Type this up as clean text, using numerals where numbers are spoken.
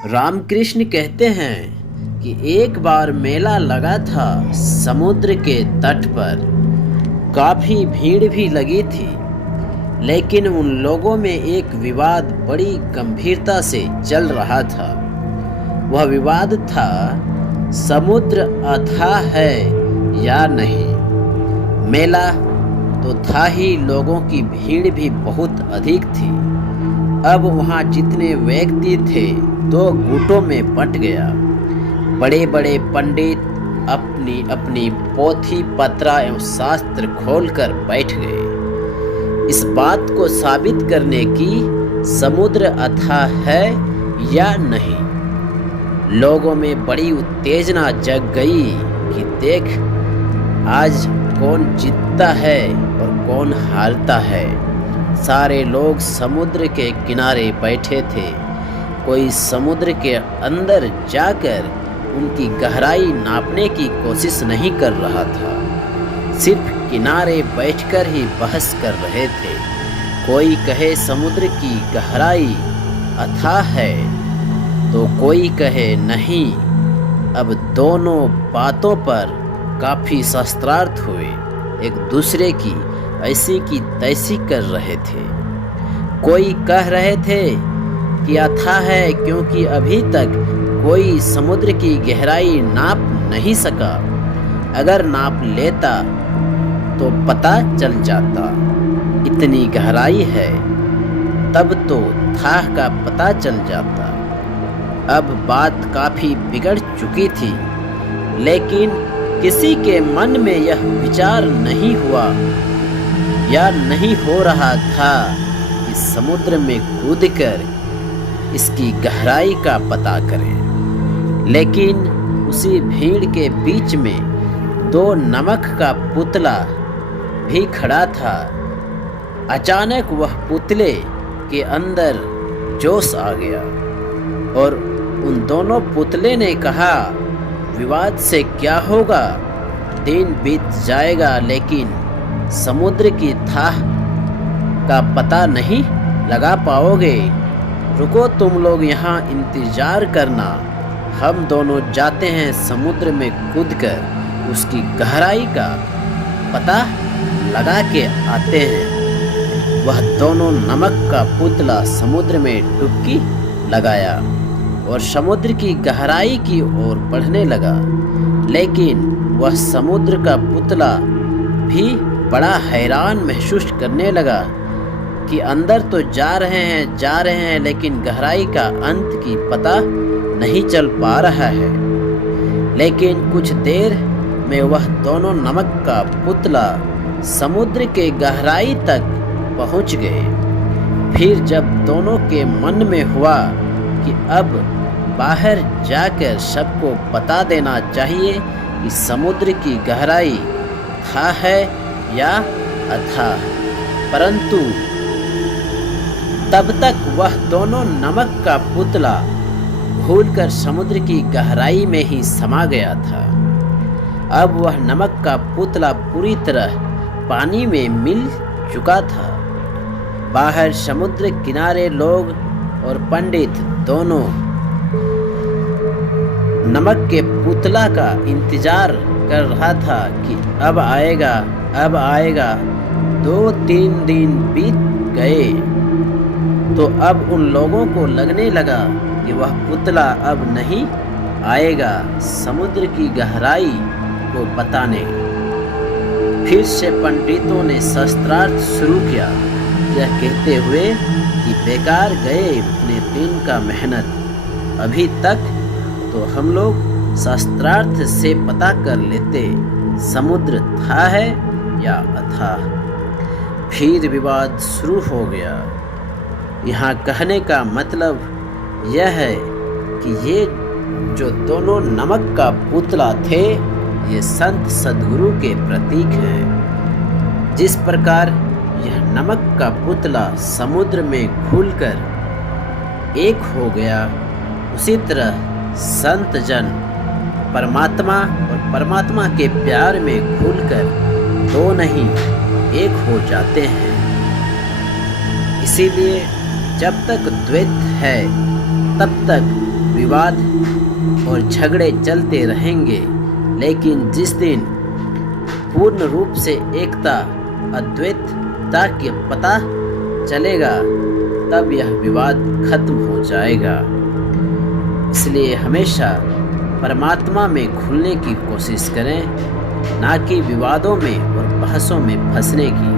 रामकृष्ण कहते हैं कि एक बार मेला लगा था समुद्र के तट पर। काफ़ी भीड़ भी लगी थी, लेकिन उन लोगों में एक विवाद बड़ी गंभीरता से चल रहा था। वह विवाद था, समुद्र अथाह है या नहीं। मेला तो था ही, लोगों की भीड़ भी बहुत अधिक थी। अब वहाँ जितने व्यक्ति थे दो गुटों में बंट गया। बड़े बड़े पंडित अपनी अपनी पोथी पत्रा एवं शास्त्र खोलकर बैठ गए, इस बात को साबित करने की समुद्र अथाह है या नहीं। लोगों में बड़ी उत्तेजना जग गई कि देख आज कौन जीतता है और कौन हारता है। सारे लोग समुद्र के किनारे बैठे थे। कोई समुद्र के अंदर जाकर उनकी गहराई नापने की कोशिश नहीं कर रहा था, सिर्फ किनारे बैठकर ही बहस कर रहे थे। कोई कहे समुद्र की गहराई अथाह है तो कोई कहे नहीं। अब दोनों बातों पर काफ़ी शस्त्रार्थ हुए, एक दूसरे की ऐसी की तैसी कर रहे थे। कोई कह रहे थे कि अथाह है क्योंकि अभी तक कोई समुद्र की गहराई नाप नहीं सका। अगर नाप लेता तो पता चल जाता, इतनी गहराई है, तब तो थाह का पता चल जाता। अब बात काफ़ी बिगड़ चुकी थी, लेकिन किसी के मन में यह विचार नहीं हुआ या नहीं हो रहा था कि समुद्र में कूदकर इसकी गहराई का पता करें। लेकिन उसी भीड़ के बीच में दो नमक का पुतला भी खड़ा था। अचानक वह पुतले के अंदर जोश आ गया और उन दोनों पुतले ने कहा, विवाद से क्या होगा, दिन बीत जाएगा, लेकिन समुद्र की थाह का पता नहीं लगा पाओगे। रुको, तुम लोग यहाँ इंतजार करना, हम दोनों जाते हैं समुद्र में कूदकर उसकी गहराई का पता लगा के आते हैं। वह दोनों नमक का पुतला समुद्र में डुबकी लगाया और समुद्र की गहराई की ओर बढ़ने लगा। लेकिन वह समुद्र का पुतला भी बड़ा हैरान महसूस करने लगा कि अंदर तो जा रहे हैं, लेकिन गहराई का अंत की पता नहीं चल पा रहा है। लेकिन कुछ देर में वह दोनों नमक का पुतला समुद्र के गहराई तक पहुंच गए। फिर जब दोनों के मन में हुआ कि अब बाहर जाकर सबको बता देना चाहिए कि समुद्र की गहराई थाह है या अथाह, परंतु तब तक वह दोनों नमक का पुतला भूलकर समुद्र की गहराई में ही समा गया था। अब वह नमक का पुतला पूरी तरह पानी में मिल चुका था। बाहर समुद्र किनारे लोग और पंडित दोनों नमक के पुतला का इंतजार कर रहा था कि अब आएगा, अब आएगा। 2-3 दिन बीत गए तो अब उन लोगों को लगने लगा कि वह पुतला अब नहीं आएगा समुद्र की गहराई को बताने। फिर से पंडितों ने शस्त्रार्थ शुरू किया, यह कहते हुए कि बेकार गए इतने दिन का मेहनत। अभी तक तो हम लोग शस्त्रार्थ से पता कर लेते समुद्र था है या अथाह। फिर विवाद शुरू हो गया। यहाँ कहने का मतलब यह है कि ये जो दोनों नमक का पुतला थे, ये संत सद्गुरु के प्रतीक हैं। जिस प्रकार यह नमक का पुतला समुद्र में घुलकर एक हो गया, उसी तरह संत जन परमात्मा और परमात्मा के प्यार में घुलकर दो नहीं एक हो जाते हैं। इसीलिए जब तक द्वैत है तब तक विवाद और झगड़े चलते रहेंगे, लेकिन जिस दिन पूर्ण रूप से एकता अद्वैतता के पता चलेगा तब यह विवाद खत्म हो जाएगा। इसलिए हमेशा परमात्मा में घुलने की कोशिश करें, ना कि विवादों में और बहसों में फंसने की।